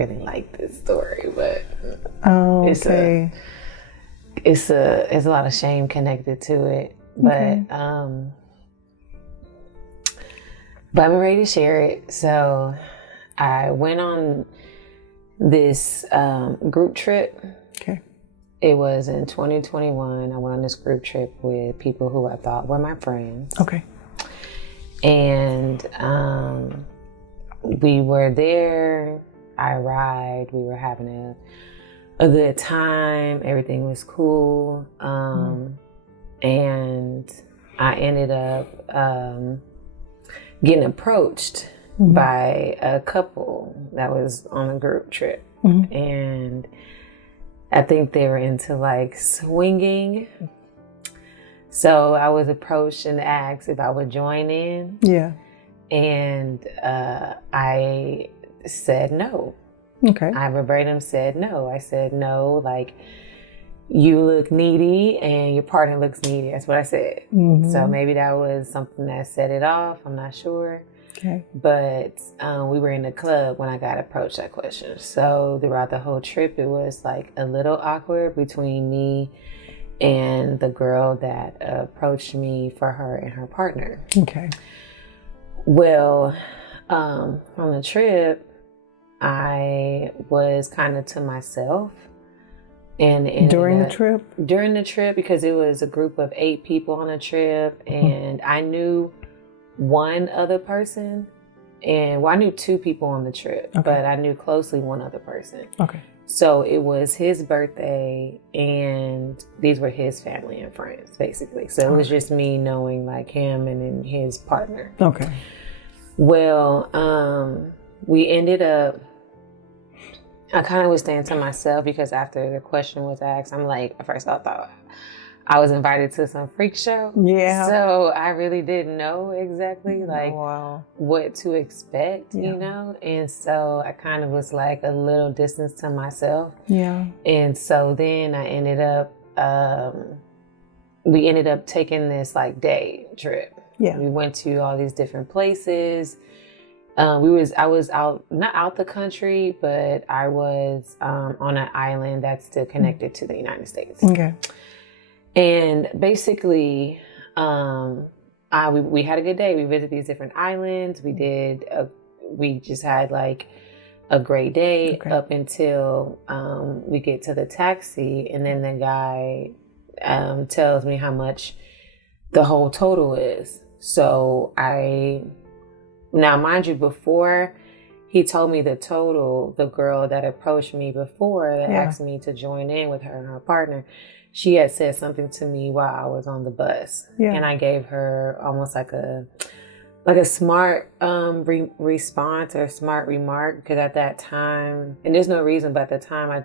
really like this story, but okay. it's a lot of shame connected to it. But but I'm ready to share it. So I went on this group trip. Okay. It was in 2021. I went on this group trip with people who I thought were my friends. Okay. And we were there. I arrived. We were having a good time. Everything was cool. And I ended up getting approached by a couple that was on a group trip. And I think they were into like swinging. So I was approached and asked if I would join in. Yeah. And I said no. Okay. I verbatim said no. I said no, like, you look needy and your partner looks needy. That's what I said. So maybe that was something that set it off. I'm not sure. Okay. But we were in the club when I got approached that question. So throughout the whole trip, it was like a little awkward between me and the girl that approached me for her and her partner. Okay. Well, on the trip, I was kind of to myself. And during the trip? During the trip, because it was a group of 8 people on a trip, and I knew one other person, and I knew 2 people on the trip, but I knew closely one other person. Okay. So it was his birthday, and these were his family and friends, basically. So it was just me knowing like him and then his partner. Okay. Well, we ended up, I kind of was staying to myself because after the question was asked, I'm like, at first I thought I was invited to some freak show. Yeah. So I really didn't know exactly like what to expect, you know? And so I kind of was like a little distance to myself. Yeah. And so then I ended up, we ended up taking this like day trip. Yeah. We went to all these different places. I was out, not out the country, but I was on an island that's still connected to the United States. Okay. And basically, we had a good day. We visited these different islands. We just had like a great day up until we get to the taxi, and then the guy tells me how much the whole total is. So now, mind you, before he told me the total, the girl that approached me before that asked me to join in with her and her partner, she had said something to me while I was on the bus. Yeah. And I gave her almost like a smart response or smart remark, because at that time, and there's no reason, but at the time I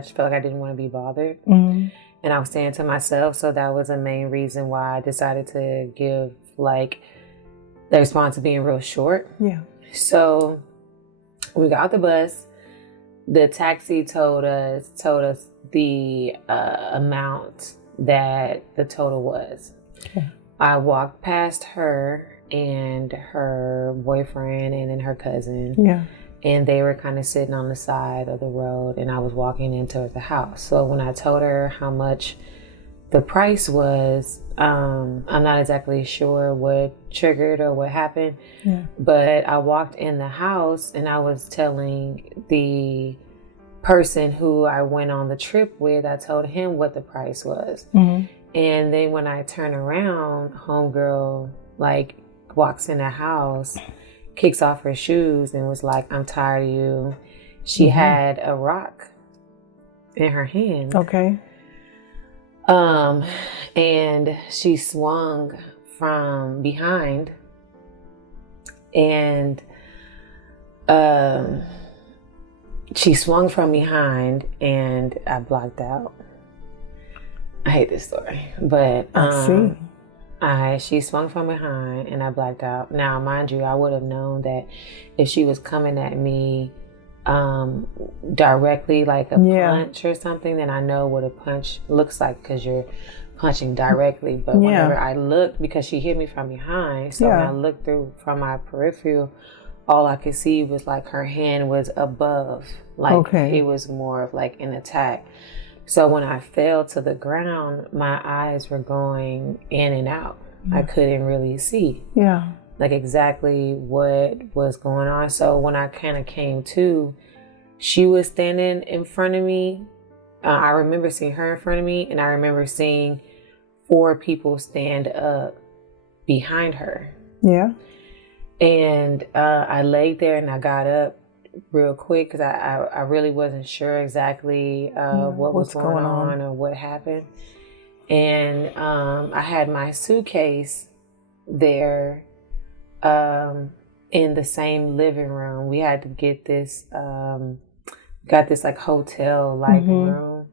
just felt like I didn't want to be bothered. And I was saying to myself, so that was the main reason why I decided to give like the response of being real short. Yeah. So we got off the bus. The taxi told us the amount that the total was. Okay. I walked past her and her boyfriend and then her cousin. Yeah. And they were kind of sitting on the side of the road, and I was walking into the house. So when I told her how much the price was, I'm not exactly sure what triggered or what happened, but I walked in the house and I was telling the person who I went on the trip with, I told him what the price was. And then when I turn around, homegirl like walks in the house, kicks off her shoes and was like, "I'm tired of you." She had a rock in her hand. Okay. And she swung from behind, and and I blocked out. I hate this story, but she swung from behind and I blacked out. Now, mind you, I would have known that if she was coming at me directly, like a punch or something, then I know what a punch looks like, because you're punching directly. But whenever I looked, because she hit me from behind, so when I looked through from my peripheral all I could see was like her hand was above, like it was more of like an attack. So when I fell to the ground, my eyes were going in and out. I couldn't really see like exactly what was going on. So when I kind of came to, she was standing in front of me. I remember seeing her in front of me, and I remember seeing 4 people stand up behind her. Yeah. And I laid there and I got up real quick because I really wasn't sure exactly what was going on or what happened. And I had my suitcase there in the same living room. We had to get this, got this like hotel-like room.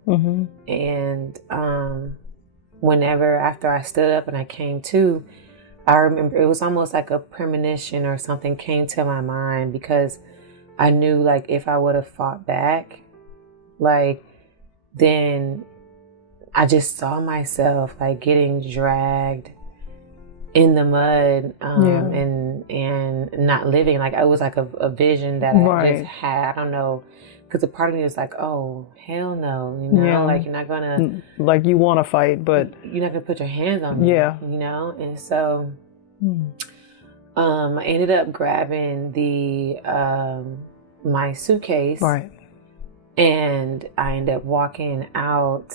And whenever, after I stood up and I came to, I remember it was almost like a premonition or something came to my mind, because I knew like if I would have fought back, like then I just saw myself like getting dragged in the mud and not living. Like it was like a vision that I just had. I don't know, because a part of me was like, oh, hell no, you know, like you're not gonna, like you want to fight, but you're not gonna put your hands on me, you know. And so I ended up grabbing the my suitcase, and I ended up walking out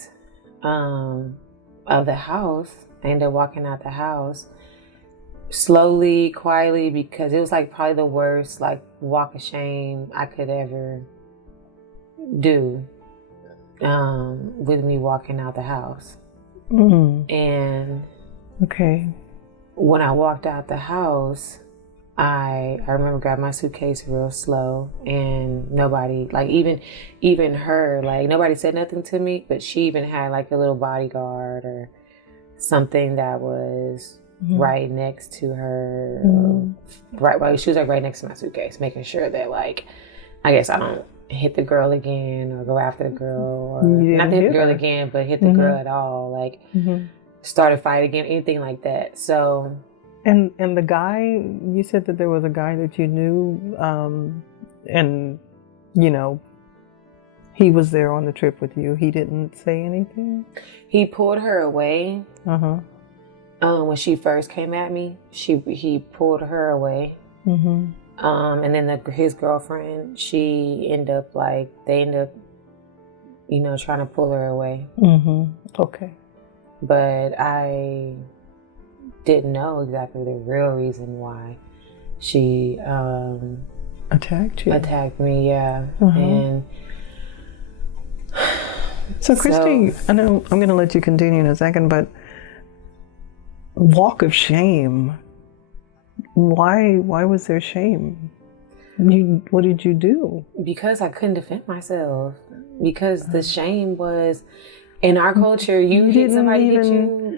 of the house. I ended up walking out the house slowly, quietly, because it was like probably the worst like walk of shame I could ever do with me walking out the house. And when I walked out the house, I remember grabbing my suitcase real slow, and nobody, like even her, like nobody said nothing to me, but she even had like a little bodyguard or something that was right next to her. She was like right next to my suitcase, making sure that like, I guess I don't hit the girl again or go after the girl, or not hit the girl again, but hit the girl at all, like start a fight again, anything like that. So and the guy, you said that there was a guy that you knew, and you know, he was there on the trip with you. He didn't say anything? He pulled her away. When she first came at me, he pulled her away. And then his girlfriend, they end up, you know, trying to pull her away. But I didn't know exactly the real reason why she attacked me, And so Kristie, I know I'm going to let you continue in a second, but walk of shame. Why was there shame? What did you do? Because I couldn't defend myself. Because the shame was, in our culture, you hit somebody,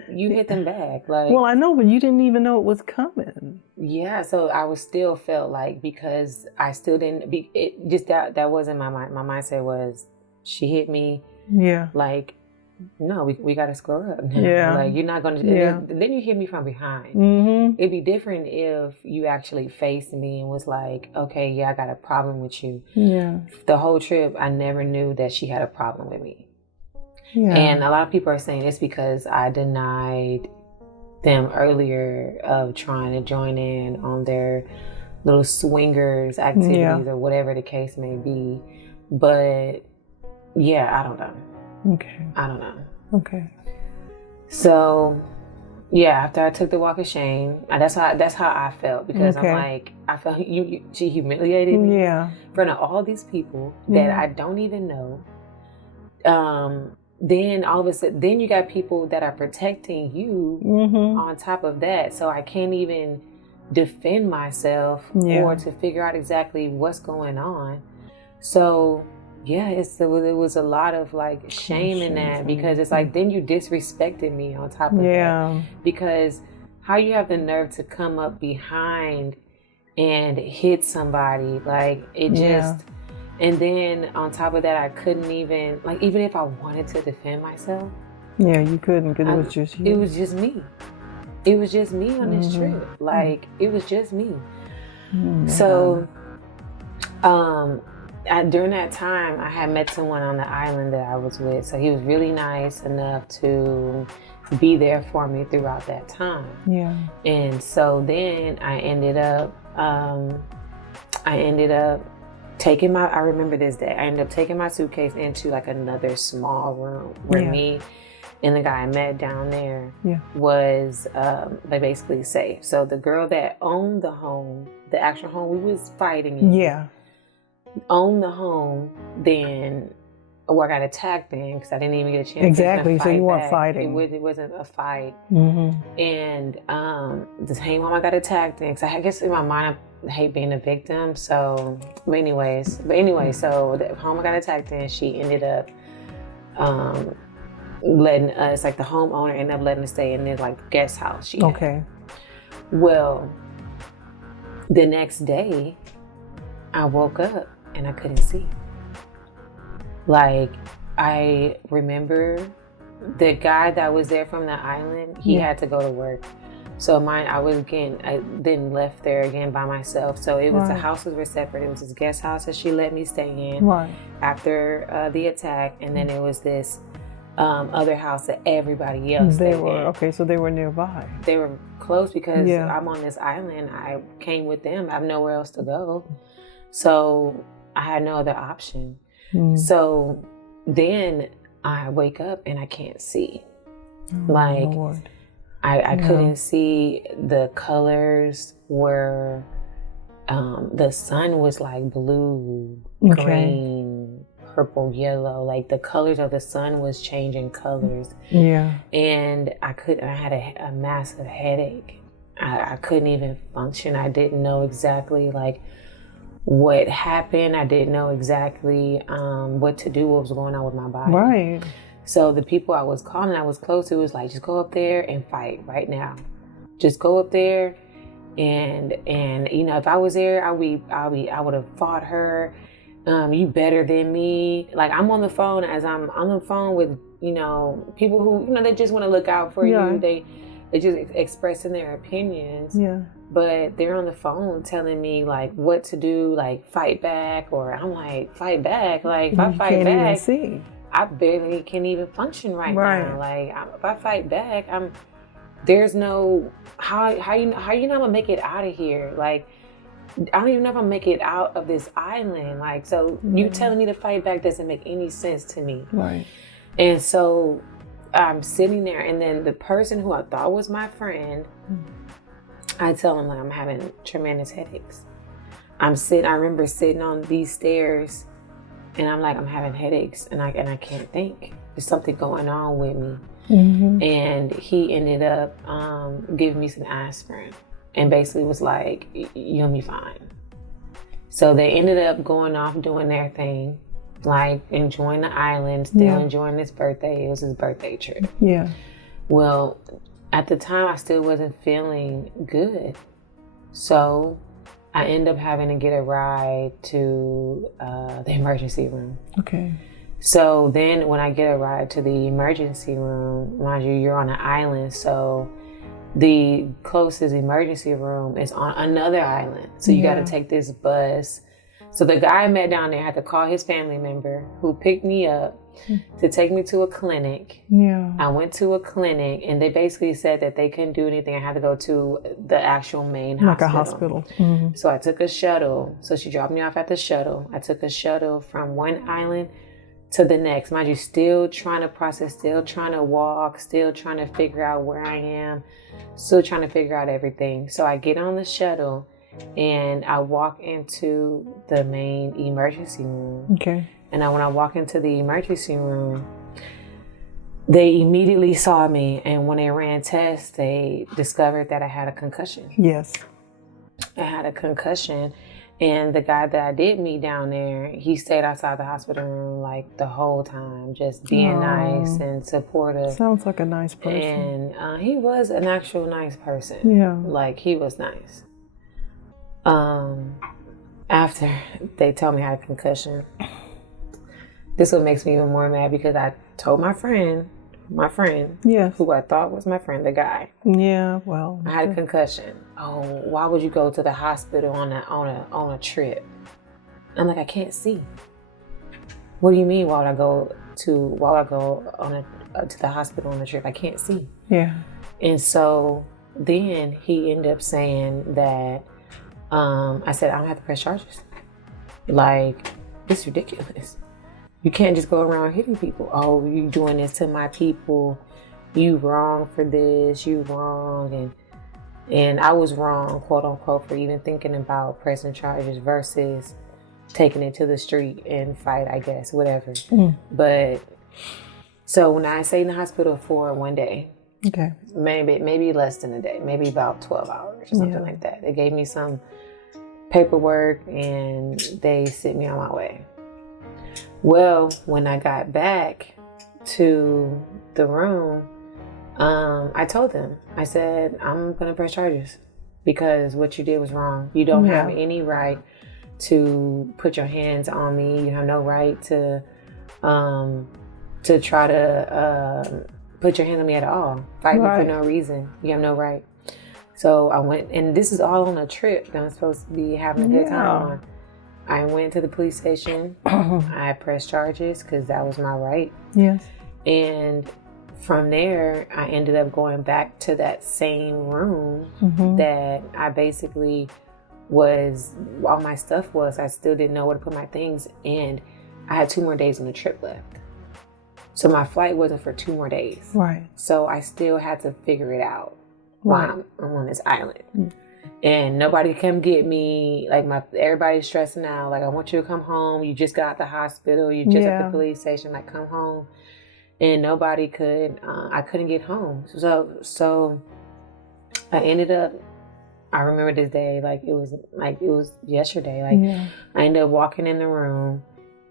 you hit them back. Like, well, I know, but you didn't even know it was coming. Yeah, so I was still felt like, because I still didn't. It just that wasn't my mind. My mindset was, she hit me. Yeah. Like, no, we got to square up now. Yeah. Like, you're not going to, then you hit me from behind. It'd be different if you actually faced me and was like, okay, yeah, I got a problem with you. Yeah. The whole trip, I never knew that she had a problem with me. Yeah. And a lot of people are saying it's because I denied them earlier of trying to join in on their little swingers activities or whatever the case may be. But yeah, I don't know. I don't know. So yeah, after I took the walk of shame, that's how I felt, because I'm like, I felt she humiliated me in front of all these people that I don't even know. Then all of a sudden, then you got people that are protecting you on top of that. So I can't even defend myself or to figure out exactly what's going on. So yeah, it was a lot of like shame in that, because it's like, then you disrespected me on top of that. Because how you have the nerve to come up behind and hit somebody, like it just, and then on top of that, I couldn't even, like, even if I wanted to defend myself. Yeah, you couldn't, because it was just you. It was just me. It was just me on this trip. Like, it was just me. So, during that time, I had met someone on the island that I was with. So he was really nice enough to be there for me throughout that time. Yeah. And so then I ended up taking I remember this day, I ended up taking my suitcase into like another small room where me and the guy I met down there was like basically safe. So the girl that owned the home, the actual home we was fighting in, owned the home, then I got attacked then because I didn't even get a chance to fight so you weren't back. fighting. It wasn't a fight. And the same home I got attacked in, because I guess in my mind I hate being a victim. So, but anyway, so the home I got attacked in, she ended up letting us, like the homeowner ended up letting us stay in this like guest house she had. Well, the next day I woke up and I couldn't see. Like, I remember the guy that was there from the island, he had to go to work. So I then left there again by myself. So it was, the houses were separate. It was this guest house that she let me stay in after the attack. And then it was this other house that everybody else stayed in. Okay, so they were nearby. They were close because I'm on this island. I came with them. I have nowhere else to go. So I had no other option. So then I wake up and I can't see. Lord. I couldn't see. The colors were, the sun was like blue, green, purple, yellow. Like the colors of the sun was changing colors. And I had a massive headache. I couldn't even function. I didn't know exactly like what happened. I didn't know exactly what to do, what was going on with my body. So the people I was calling, I was close to, was like, just go up there and fight right now. Just go up there, and you know, if I was there, I would have fought her. You better than me. Like, I'm on the phone with, you know, people who, you know, they just want to look out for you. They just expressing their opinions. But they're on the phone telling me like what to do, like fight back, or I'm like, fight back? Like, if I fight back, I barely can even function right now. Like, if I fight back, there's no, how you know I'm gonna make it out of here? Like, I don't even know if I'm gonna make it out of this island. Like, so you telling me to fight back doesn't make any sense to me. And so I'm sitting there, and then the person who I thought was my friend, I tell him like I'm having tremendous headaches. I remember sitting on these stairs, and I'm like, I'm having headaches, and I can't think. There's something going on with me. And he ended up giving me some aspirin, and basically was like, you'll be fine. So they ended up going off doing their thing, like enjoying the island, still enjoying his birthday. It was his birthday trip. Well, at the time, I still wasn't feeling good. So I ended up having to get a ride to the emergency room. So then when I get a ride to the emergency room, mind you, you're on an island. So the closest emergency room is on another island. So you got to take this bus. So the guy I met down there had to call his family member who picked me up to take me to a clinic. I went to a clinic, and they basically said that they couldn't do anything. I had to go to the actual main hospital. Like a hospital. So I took a shuttle. So she dropped me off at the shuttle. I took a shuttle from one island to the next. Mind you, still trying to process, still trying to walk, still trying to figure out where I am, still trying to figure out everything. So I get on the shuttle, and I walk into the main emergency room. And when I walk into the emergency room, they immediately saw me. And when they ran tests, they discovered that I had a concussion. I had a concussion. And the guy that I did meet down there, he stayed outside the hospital room like the whole time, just being nice and supportive. Sounds like a nice person. And he was an actual nice person. Like, he was nice. After they told me I had a concussion, this what makes me even more mad, because I told my friend my friend, yes, who I thought was my friend, the guy. Yeah, well, I had a concussion. Oh, why would you go to the hospital on a trip? I'm like, I can't see. What do you mean? Why would I go to the hospital on a trip? I can't see. Yeah. And so then he ended up saying that I said I don't have to press charges. Like, it's ridiculous. You can't just go around hitting people. Oh, you doing this to my people. You wrong for this. You wrong. And I was wrong, quote unquote, for even thinking about pressing charges versus taking it to the street and fight, I guess, whatever. But so when I stayed in the hospital for one day, okay, maybe less than a day, maybe about 12 hours or something like that. They gave me some paperwork and they sent me on my way. Well, when I got back to the room, I told them, I said, I'm going to press charges because what you did was wrong. You don't have any right to put your hands on me. You have no right to try to put your hands on me at all. Fight me for no reason. You have no right. So I went, and this is all on a trip that I'm supposed to be having a good time on. I went to the police station. I pressed charges because that was my right. Yes. And from there, I ended up going back to that same room that I basically all my stuff was. I still didn't know where to put my things. And I had 2 more days on the trip left. So my flight wasn't for 2 more days. Right. So I still had to figure it out while I'm on this island. And nobody could come get me. Like, everybody's stressing out. Like, I want you to come home. You just got out the hospital. You just at the police station. Like, come home. And nobody could. I couldn't get home. So I ended up. I remember this day like it was yesterday. I ended up walking in the room,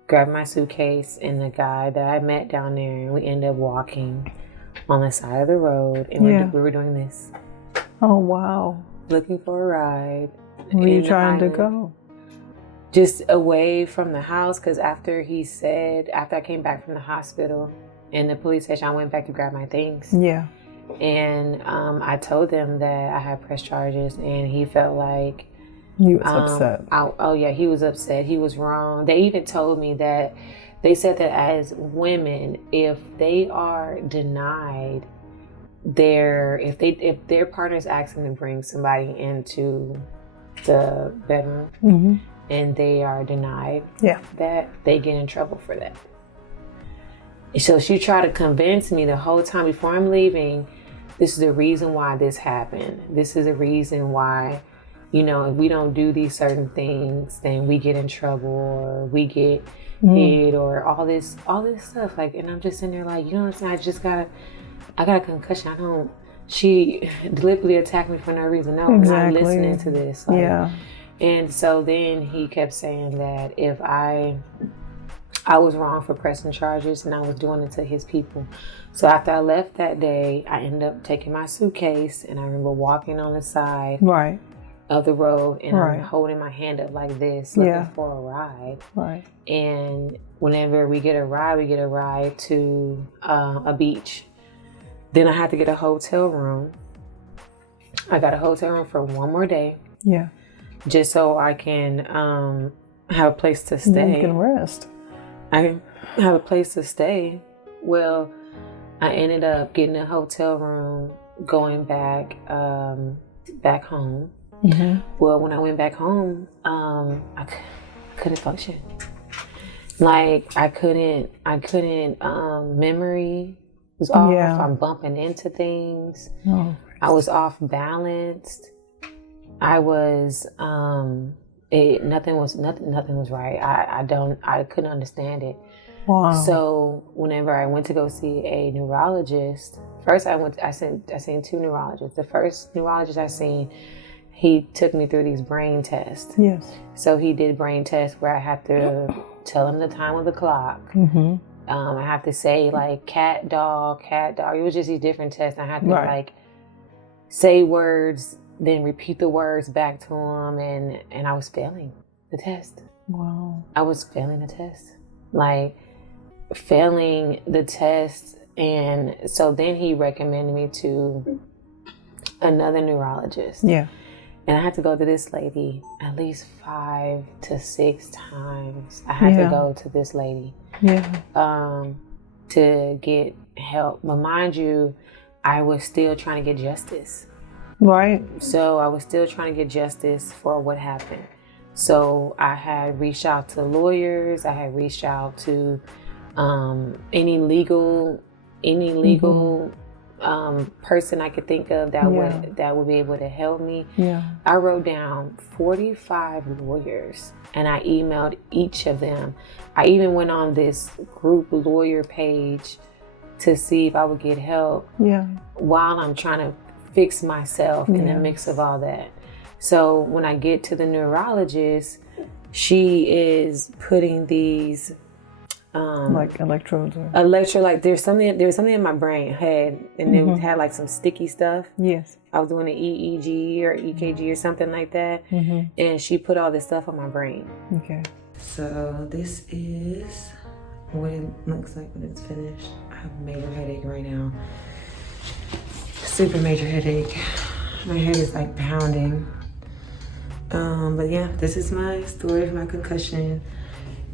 grabbed my suitcase, and the guy that I met down there, and we ended up walking on the side of the road, and we were doing this. Oh wow! Looking for a ride. Where were you trying to go? Just away from the house, because after I came back from the hospital and the police station, I went back to grab my things. Yeah. And I told them that I had pressed charges, and he felt like he was upset. He was upset. He was wrong. They even told me that they said that as women, if they are denied if their partner's asking to bring somebody into the bedroom and they are denied that, they get in trouble for that. So she tried to convince me the whole time before I'm leaving, this is the reason why this happened. This is the reason why, if we don't do these certain things, then we get in trouble or we get hit or all this stuff. Like, and I'm just sitting there like, I got a concussion. She deliberately attacked me for no reason. No, exactly. I'm not listening to this. And so then he kept saying that if I was wrong for pressing charges and I was doing it to his people. So after I left that day, I ended up taking my suitcase, and I remember walking on the side of the road, and I'm holding my hand up like this, looking for a ride. Right. And whenever we get a ride to a beach. Then I had to get a hotel room. I got a hotel room for 1 more day. Yeah. Just so I can have a place to stay. You can rest. I have a place to stay. Well, I ended up getting a hotel room, going back home. Mm-hmm. Well, when I went back home, I couldn't function. Like, I couldn't. Memory was off. I'm bumping into things. Oh. I was off balanced. I was nothing was right. I couldn't understand it. Wow. So whenever I went to go see a neurologist, first I seen 2 neurologists. The first neurologist I seen, he took me through these brain tests. Yes. So he did brain tests where I had to tell him the time of the clock. Mm-hmm. I have to say like cat, dog. It was just these different tests. I had to like say words, then repeat the words back to him, and I was failing the test. Wow. I was failing the test. Like, failing the test And so then he recommended me to another neurologist. Yeah. And I had to go to this lady at least 5 to 6 times. I had to go to this lady. Yeah. To get help. But mind you, I was still trying to get justice. Right. So I was still trying to get justice for what happened. So I had reached out to lawyers. I had reached out to any legal person I could think of that would be able to help me. Yeah. I wrote down 45 lawyers and I emailed each of them. I even went on this group lawyer page to see if I would get help while I'm trying to fix myself in the mix of all that. So when I get to the neurologist, she is putting these like electrodes or like there was something in my brain head, and it had like some sticky stuff. Yes. I was doing an EEG or EKG or something like that, and she put all this stuff on my brain. Okay. So this is what it looks like when it's finished. I have a major headache right now. Super major headache. My head is like pounding. But yeah, this is my story of my concussion.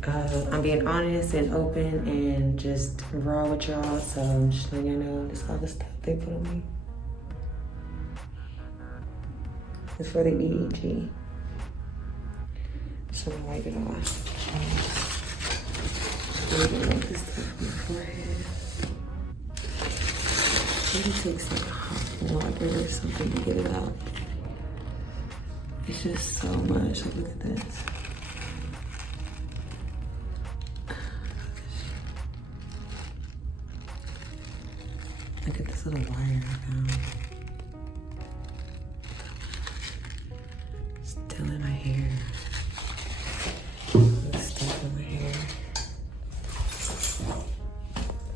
I'm being honest and open and just raw with y'all, so I'm just letting you know this all the stuff they put on me. It's for the EEG. So I'm gonna wipe it off. Like this stuff on my forehead. Maybe take some hot water or something to get it out. It's just so much. Look at this. Look at this little wire I found. Still in my hair. Stuff in my hair.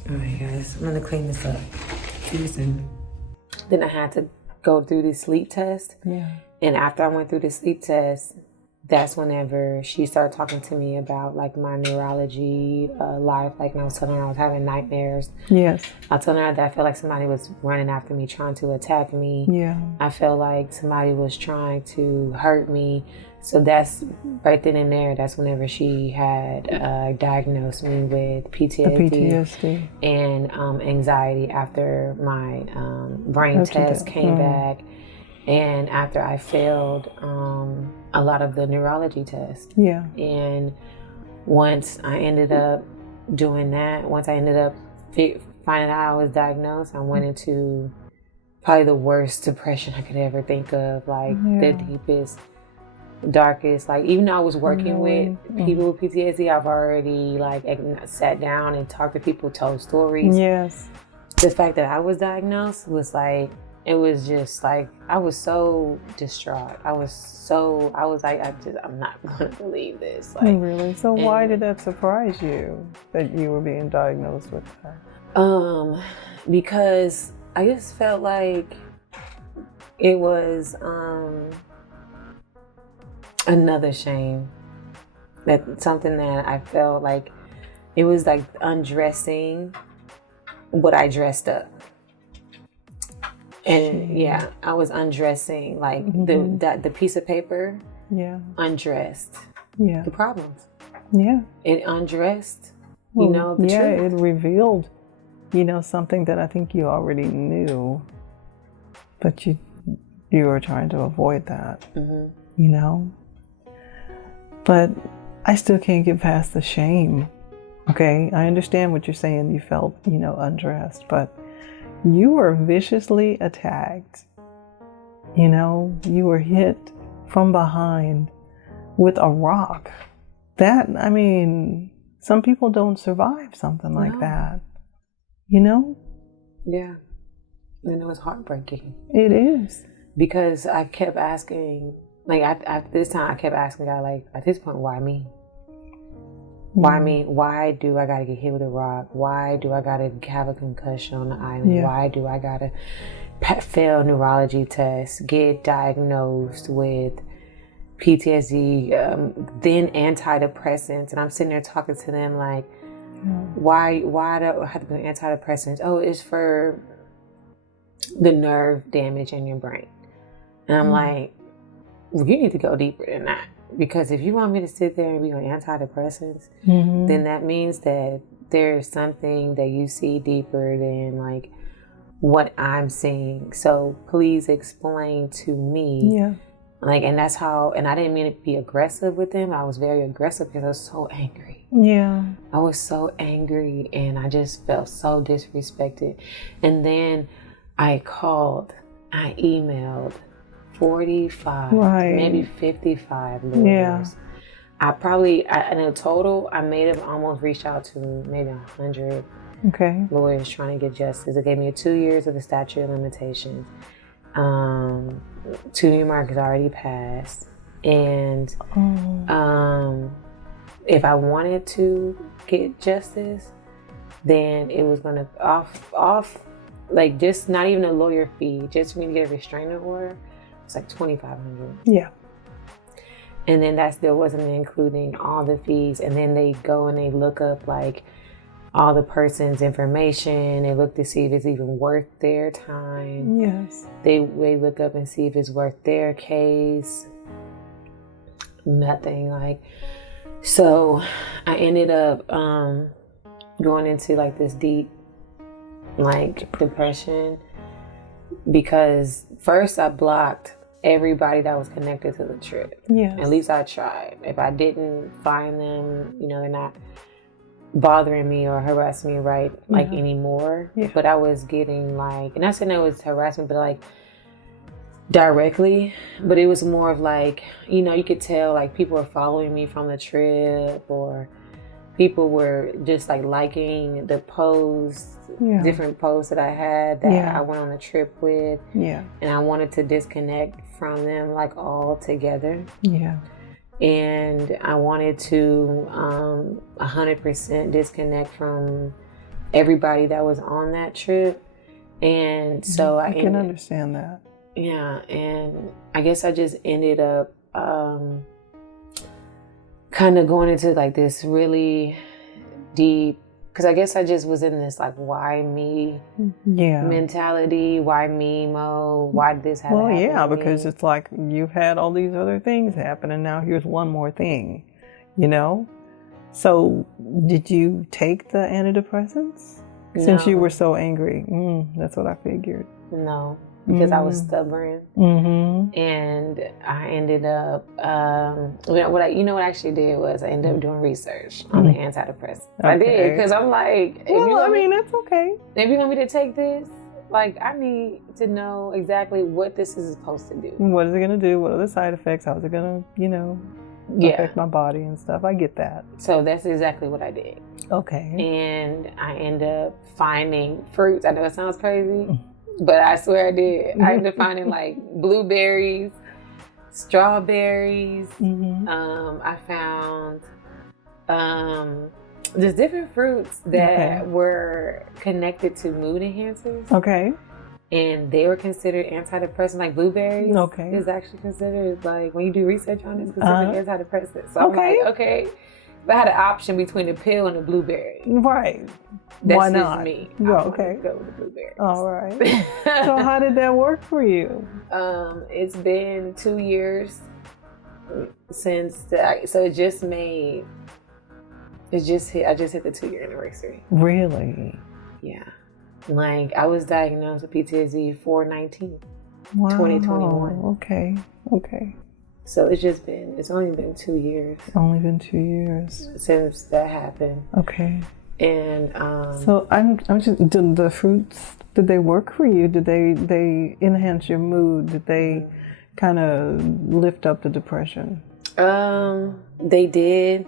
Alright guys, I'm gonna clean this up. See you soon. Then I had to go through this sleep test. Yeah. And after I went through the sleep test, that's whenever she started talking to me about like my neurology life. Like when I was telling her I was having nightmares. Yes. I told her that I felt like somebody was running after me, trying to attack me. Yeah. I felt like somebody was trying to hurt me. So that's right then and there. That's whenever she had diagnosed me with PTSD. And anxiety after my brain test came back. And after I failed a lot of the neurology tests. Yeah. And once I ended up doing that, once I ended up finding out I was diagnosed, I went into probably the worst depression I could ever think of. Like the deepest, darkest. Like even though I was working with people with PTSD, I've already like sat down and talked to people, told stories. Yes. The fact that I was diagnosed was like, it was just like, I was so distraught. I was like, I'm not going to believe this. Like, really? So why did that surprise you that you were being diagnosed with that? Because I just felt like it was another shame. That something that I felt like it was like undressing what I dressed up. And yeah, I was undressing like the piece of paper. Yeah. Undressed. Yeah. The problems. Yeah. It undressed. Well, the truth. It revealed, something that I think you already knew, but you were trying to avoid that. But I still can't get past the shame. Okay, I understand what you're saying. You felt, undressed, but you were viciously attacked. You were hit from behind with a rock. That, some people don't survive something like that. Yeah. And it was heartbreaking. It is. Because I kept asking, like, at this time, I kept asking God, like, at this point, why me? Why me? Why do I gotta get hit with a rock? Why do I gotta have a concussion on the island? Yeah. Why do I gotta fail neurology tests, get diagnosed with PTSD, then antidepressants? And I'm sitting there talking to them like, Why do I have to be on antidepressants? Oh, it's for the nerve damage in your brain. And I'm like, well, you need to go deeper than that. Because if you want me to sit there and be on antidepressants, then that means that there's something that you see deeper than like what I'm seeing. So please explain to me. Yeah. Like, and that's how, and I didn't mean to be aggressive with them. I was very aggressive because I was so angry. Yeah. I was so angry and I just felt so disrespected. And then I called, I emailed 45, maybe 55 lawyers. Yeah. In a total, I may have almost reached out to maybe 100 lawyers trying to get justice. It gave me 2 years of the statute of limitations. 2 year mark has already passed. And if I wanted to get justice, then it was going to off like just not even a lawyer fee, just for me to get a restraining order. It's like $2,500. Yeah. And then that still wasn't including all the fees. And then they go and they look up like all the person's information. They look to see if it's even worth their time. Yes. They look up and see if it's worth their case. Nothing. Like, so I ended up going into like this deep like depression because first I blocked everybody that was connected to the trip. Yeah. At least I tried. If I didn't find them, they're not bothering me or harassing me anymore. Yeah. But I was getting like, and not saying it was harassment, but like directly, but it was more of like, you could tell like people were following me from the trip or people were just like liking the posts, different posts that I had that I went on the trip with. Yeah. And I wanted to disconnect from them like all together. Yeah. And I wanted to 100% disconnect from everybody that was on that trip. And so I can understand that. Yeah. And I guess I just ended up kind of going into like this really deep, because I guess I just was in this like why me mentality, why me mode, why did this happen? Well, yeah, because it's like you've had all these other things happen and now here's one more thing, So did you take the antidepressants? Since you were so angry? That's what I figured. No. Because I was stubborn, and I ended up. What I actually did was I ended up doing research on the antidepressants. Okay. I did because I'm like, that's okay. If you want me to take this, like, I need to know exactly what this is supposed to do. What is it going to do? What are the side effects? How is it going to, affect my body and stuff? I get that. So that's exactly what I did. Okay. And I ended up finding fruits. I know it sounds crazy. But I swear I did. I ended up finding like blueberries, strawberries. I found just different fruits that were connected to mood enhancers. Okay. And they were considered antidepressant, like blueberries. Okay. Is actually considered like when you do research on it, it's considered antidepressant. So I'm like, okay. If I had an option between the pill and the blueberry. Right. That's Why not? Just me. Okay. Go with the blueberries. All right. So how did that work for you? It's been 2 years since so it just made. I just hit the 2-year anniversary. Really? Yeah. Like I was diagnosed with PTSD 4/19, 2021. Okay. So it's only been 2 years. It's only been 2 years since that happened. Okay. And so I'm just, did the fruits, did they work for you? Did they enhance your mood? Did they kind of lift up the depression? They did.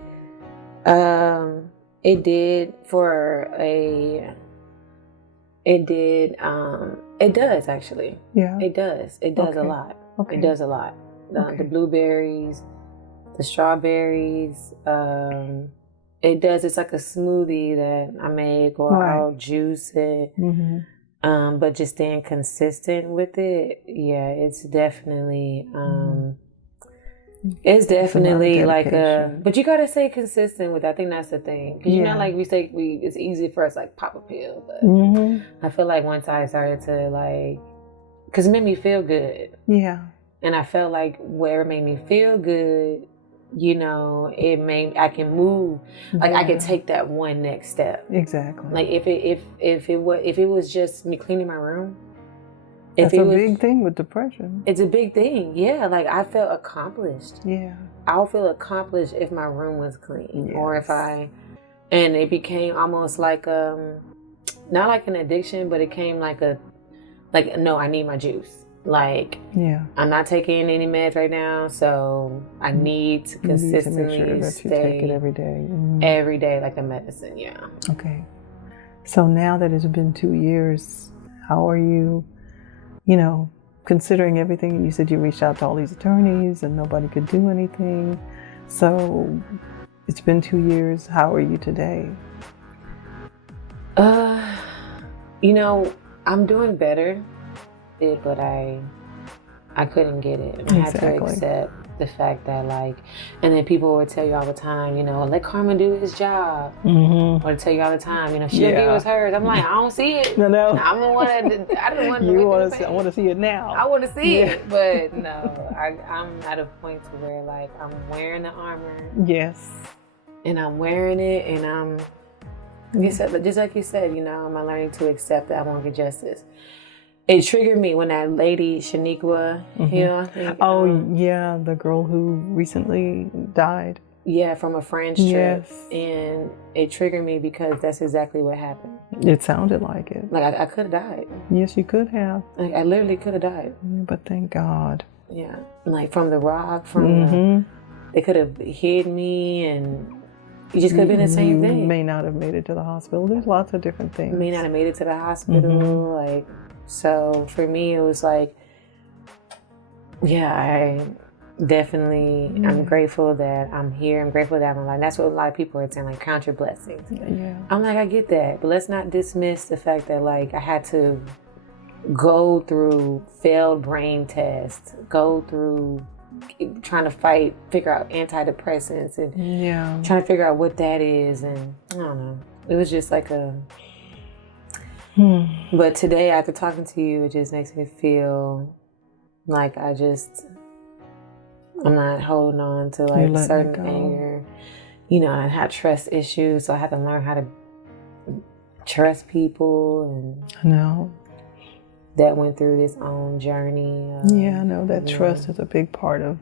It did it does actually. Yeah. It does a lot. Okay. It does a lot. The blueberries, the strawberries, it does. It's like a smoothie that I make, or I'll juice it. But just staying consistent with it, yeah, it's definitely It's definitely like but you gotta stay consistent with it. I think that's the thing. Because you know, like we say, it's easy for us like pop a pill, but I feel like once I started to like, because it made me feel good. Yeah. And I felt like where it made me feel good, you know, I can move, like I could take that one next step. Exactly. Like if it was just me cleaning my room. That's a big thing with depression. It's a big thing, yeah. Like I felt accomplished. Yeah. I'll feel accomplished if my room was clean, or if and it became almost like not like an addiction, but it came like no, I need my juice. Like I'm not taking any meds right now, so I need to consistently make sure that you take it every day. Every day, like a medicine. Yeah. Okay. So now that it's been 2 years, how are you? You know, considering everything, you said you reached out to all these attorneys and nobody could do anything. So it's been 2 years. How are you today? You know, I'm doing better, but I couldn't get it. I had to accept the fact that like, and then people would tell you all the time, you know, let Karma do his job, or they tell you all the time, you know, she'll give us hers. I'm like, I don't see it. No. I'm the one that I didn't want to. I want to see it now. I want to see it, but no, I'm at a point to where like I'm wearing the armor. Yes. And I'm wearing it, and I'm just like you said, you know, I'm learning to accept that I won't get justice. It triggered me when that lady, Shaniqua Hill, I think. Yeah, the girl who recently died. Yeah, from a French trip. And it triggered me because that's exactly what happened. It sounded like it. Like, I could have died. Yes, you could have. Like, I literally could have died. But thank God. Yeah. Like, from the rock, they could have hid me, and you just could have been the same thing. You may not have made it to the hospital. There's lots of different things. May not have made it to the hospital. Like, so for me, it was like, I definitely, I'm grateful that I'm here. I'm grateful that I'm alive. That's what a lot of people are saying, like, count your blessings. Yeah. I'm like, I get that. But let's not dismiss the fact that, like, I had to go through failed brain tests, go through trying to figure out antidepressants and trying to figure out what that is. And I don't know. It was just like But today, after talking to you, it just makes me feel like I'm not holding on to like certain anger. You know, I had trust issues, so I had to learn how to trust people. And I know. That went through this own journey. I know that trust is a big part of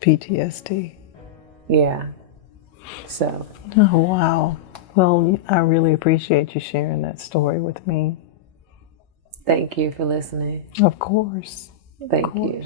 PTSD. Yeah. So. Oh, wow. Well, I really appreciate you sharing that story with me. Thank you for listening. Of course. Thank you.